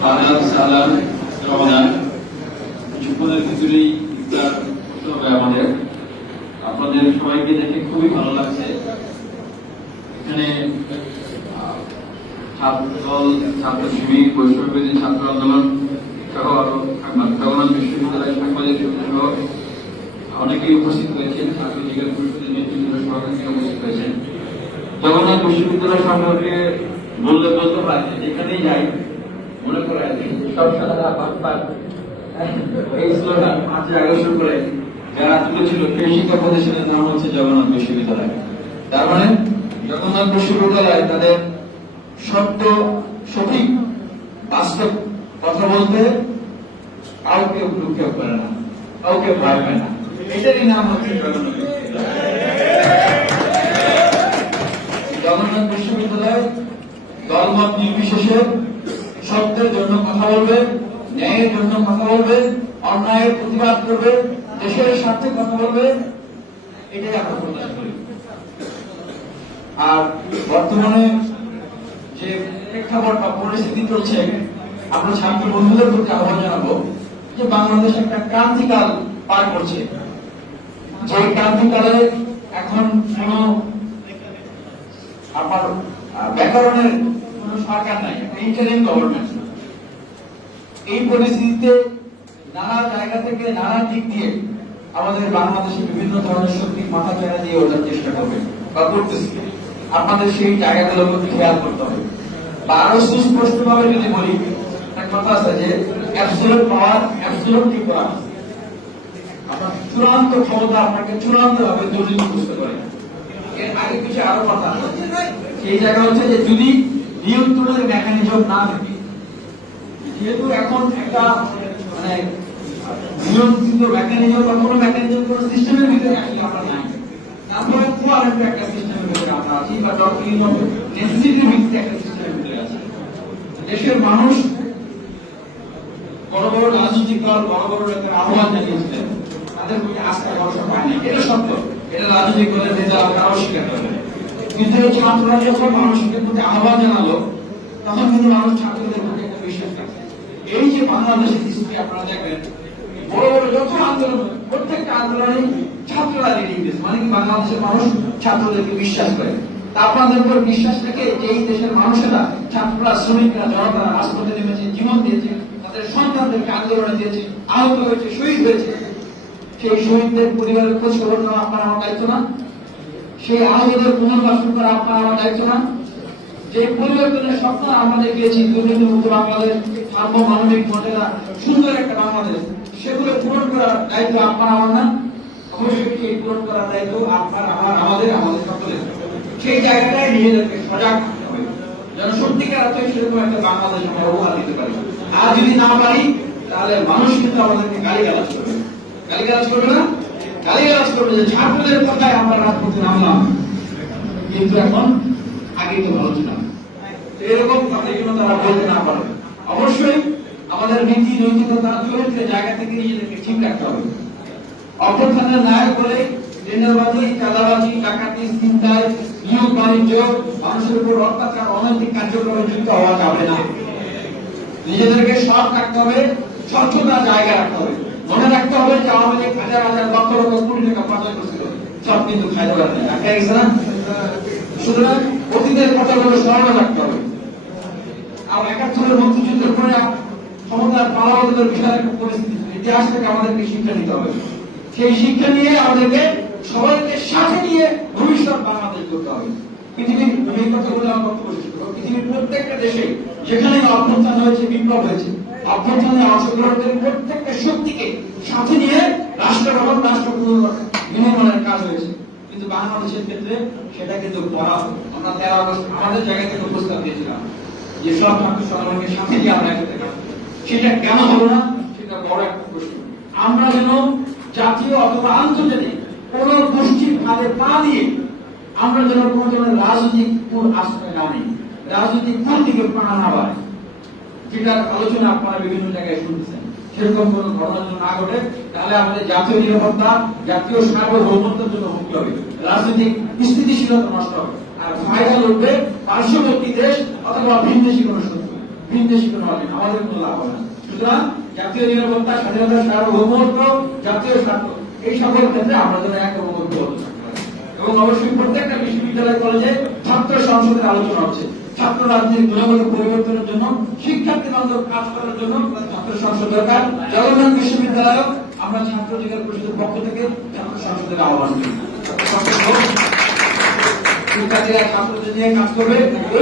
ফারাজ সালাম রমজান কিছুক্ষণের ভিতরেই ইফতার হবে আমাদের। আপনাদের সবাইকে দেখে খুবই ভালো লাগছে। এখানে আহ, ছাত্র বৈষ্ণবী ছাত্র আন্দোলন সহ জগন্নাথ বিশ্ববিদ্যালয় সাংবাদিক সহ অনেকেই উপস্থিত হয়েছেন। ছাত্র লীগের পরিষদের নেতৃত্ব সভাপতি উপস্থিত হয়েছেন। জগন্নাথ বিশ্ববিদ্যালয় সম্পর্কে বললে বলতে পারে যেখানেই যাই মনে করে সব সাদা পাক এই স্লোগান মাঝে আকর্ষণ করে যারা তুলেছিল সেই শিক্ষা প্রতিষ্ঠানের নাম হচ্ছে জগন্নাথ বিশ্ববিদ্যালয়। তার মানে জগন্নাথ বিশ্ববিদ্যালয় তাদের সত্য, সঠিক, বাস্তব কথা বলতে কাউকে ভ্রুক্ষেপ করে না, কাউকে পায় না। এটারই নাম হচ্ছে জগন্নাথ জগন্নাথ বিশ্ববিদ্যালয় দলমত নির্বিশেষে সত্যের জন্য কথা বলবে, ন্যায়ের জন্য কথা বলবে, অন্যায়ের প্রতিবাদ করবে, দেশের স্বার্থে কথা বলবে, এটাই আমরা প্রত্যাশা করি আর বর্তমানে যে প্রেক্ষাপট বা পরিস্থিতি চলছে, আমরা ছাত্র বন্ধুদের প্রতি আহ্বান জানাব যে বাংলাদেশ একটা ক্রান্তিকাল পার করছে। যে ক্রান্তিকালে এখন কোনো আপনার ব্যাকরণের কোন সরকার নাই ইন্টারিম গভর্নমেন্ট এই পরিস্থিতিতে নানা জায়গা থেকে নানা দিক দিয়ে আমাদের বাংলাদেশে বিভিন্ন ধরনের শক্তি মাথা চেরা দিয়ে ওঠার চেষ্টা করবে বা করতেছে। আপনাদের সেই জায়গাগুলোকে খেয়াল করতে হবে। বা আরও সুস্পষ্ট ভাবে যদি বলি কথা আছে যে অ্যাবসোলুট পাওয়ার করা আপনার চূড়ান্ত ক্ষমতা আপনাকে চূড়ান্ত ভাবে দুর্নীতি বুঝতে পারে। এর আগে কিছু আরও কথা। সেই জায়গা হচ্ছে যে যদি নিয়ন্ত্রণের মেকানিজম না থাকে যেহেতু এখন একটা মানে নিয়ন্ত্রিত মেকানিজম বা কোনো মেকানিজম কোনো সিস্টেমের ভিতরে আসলে আমরা নাই। তারপরে কোয়ারেন্ট একটা সিস্টেমের ভিতরে আমরা আছি, বা নেসেসিটির ভিত্তিতে একটা সিস্টেমের ভিতরে দেশের মানুষ বড় বড় রাজনৈতিক দল, বড় বড় লোকের আহ্বান জানিয়েছিলেন তাদের প্রতি আস্থা ভরসা এটা সত্য। এটা রাজনৈতিক দলের নেতা তারাও স্বীকার কিন্তু ছাত্ররা যখন মানুষের প্রতি আহ্বান জানালো, তখন কিন্তু মানুষ ছাত্রদের প্রতি একটা বিশ্বাস রাখে। এই যে বাংলাদেশের হিস্ট্রি আপনারা দেখবেন, বড় বড় যত আন্দোলন, প্রত্যেকটা আন্দোলনে ছাত্ররা লিডিং দিয়েছে মানে কি বাংলাদেশের মানুষ ছাত্রদেরকে বিশ্বাস করে? আপনাদের উপর বিশ্বাস রেখে যে এই দেশের মানুষেরা ছাত্ররা, শ্রমিকরা, জনতারা রাজপথে নেমেছে, জীবন দিয়েছে, তাদের সন্তানদেরকে আন্দোলনে দিয়েছে, আহত হয়েছে, শহীদ হয়েছে। সেই শহীদদের পরিবারের খোঁজ খবর নেওয়া আপনার আমার দায়িত্ব না। সেই আহতদের পুনর্বাসন করা আপনার আমার দায়িত্ব না। যে পরিবর্তনের স্বপ্ন আমাদের পেয়েছি দুর্নীতি মুক্ত বাংলাদেশ সার্ব মানবিক মর্যাদা সুন্দর একটা বাংলাদেশ। সেগুলো পূরণ করার দায়িত্ব আপনার আমার না। অবশ্যই সেই পূরণ করার দায়িত্ব আপনার, আমার, আমাদের আমাদের সকলের। সেই জায়গাটায় নিজেদেরকে সজাগ যেন সত্যিকার অর্থে সেরকম একটা বাংলাদেশ আমরা উপহার দিতে পারি। আর যদি না পারি, তাহলে মানুষ কিন্তু আমাদেরকে গালি গালাজ করবে। গালি গালাজ করবে না? গালি গালাজ করবে যে ছাত্রদের কথায় আমরা রাজপথে নামলাম। কিন্তু এখন আগে তো ভালো ছিলাম এরকম কথা যেন তারা বলতে না পারে। অবশ্যই আমাদের নীতি, নৈতিকতা চরিত্রের জায়গা থেকে নিজেদেরকে ঠিক রাখতে হবে। অভ্যুত্থানের নায়ক বলে চাঁদাবাজি, ডাকাতি চিন্তায় নিয়োগ, বাণিজ্য, মানুষের উপর অত্যাচার, অনৈতিক কার্যক্রমে যুক্ত হওয়া যাবে না। নিজেদেরকে সৎ রাখতে হবে স্বচ্ছতার জায়গা রাখতে হবে। মনে রাখতে হবে যে আওয়ামী লীগ হাজার হাজার লক্ষ লক্ষ কোটি টাকা পাচার করছিল। সব কিন্তু খাইতে পারে না। দেখা গেছে না? সুতরাং অতীতের কথাগুলো রাখতে হবে। আর একাত্তরের মুক্তিযুদ্ধের পরে ক্ষমতার বিষয়ে একটা পরিস্থিতি। ইতিহাস থেকে আমাদেরকে শিক্ষা নিতে হবে। সেই শিক্ষা নিয়ে আমাদেরকে সবাইকে সাথে নিয়ে ভবিষ্যৎ বাংলাদেশ করতে হবে। পৃথিবীর আমি কথা বলে আমার বক্তব্য শেষ পৃথিবীর প্রত্যেকটা দেশে যেখানে অভ্যুত্থান হয়েছে, বিপ্লব হয়েছে, অভ্যুত্থানে অংশগ্রহণের প্রত্যেকটা শক্তিকে সাথে নিয়ে রাষ্ট্র গঠন, রাষ্ট্র বিনির্মাণের কাজ হয়েছে। কিন্তু বাংলাদেশের ক্ষেত্রে সেটা কিন্তু করা আমরা তেরো আগস্ট আমাদের জায়গা থেকে প্রস্তাব দিয়েছিলাম যে সব সংগঠনকে সাথে নিয়ে আমরা একসাথে। সেটা কেন হলো না? সেটা বড় একটা প্রশ্ন। আমরা যেন জাতীয় অথবা আন্তর্জাতিক কোন গোষ্ঠীর ফাঁদে পা দিয়ে আমরা যেন কোন ধরনের রাজনৈতিক কোন আশ্রয় না নিই রাজনৈতিক কোন দিকে প্রাণ না বাড়ে যেটার আলোচনা আপনারা বিভিন্ন জায়গায় শুনছেন। সেরকম কোন ঘটনা যেন না ঘটে তাহলে আমাদের জাতীয় নিরাপত্তা জাতীয় সার্বভৌমত্বের জন্য হুমকি হবে। রাজনৈতিক স্থিতিশীলতা নষ্ট হবে। আর ফায়দা লড়বে পার্শ্ববর্তী দেশ অথবা ভিন্নদেশী কোনো শত্রু কোনো হবে, আমাদের কোনো লাভ হবে সুতরাং জাতীয় নিরাপত্তা, স্বাধীনতা, সার্বভৌমত্ব, জাতীয় স্বার্থ, এই সকল ক্ষেত্রে আমরা যেন এক এবং অবশ্যই প্রত্যেকটা বিশ্ববিদ্যালয় কলেজে ছাত্র সংসদের আলোচনা হচ্ছে। ছাত্র রাজনীতির গুণগত পরিবর্তনের জন্য শিক্ষার্থী বান্ধব কাজ করার জন্য ছাত্র সংসদ দরকার। জগন্নাথ বিশ্ববিদ্যালয় আমরা ছাত্র অধিকার পরিষদের পক্ষ থেকে ছাত্র সংসদের আহ্বান করি শিক্ষার্থীরা ছাত্রদের নিয়ে কাজ করবে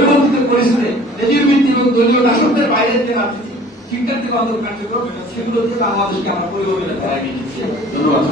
বন্ধুদের পরিসরে রেজির ভিত্তি এবং দলীয় শাসকদের বাইরে যে রাজনীতি শিক্ষার্থী বান্ধব কার্যক্রম সেগুলো দিয়ে বাংলাদেশকে আমরা পরিবর্তন নিয়ে ধন্যবাদ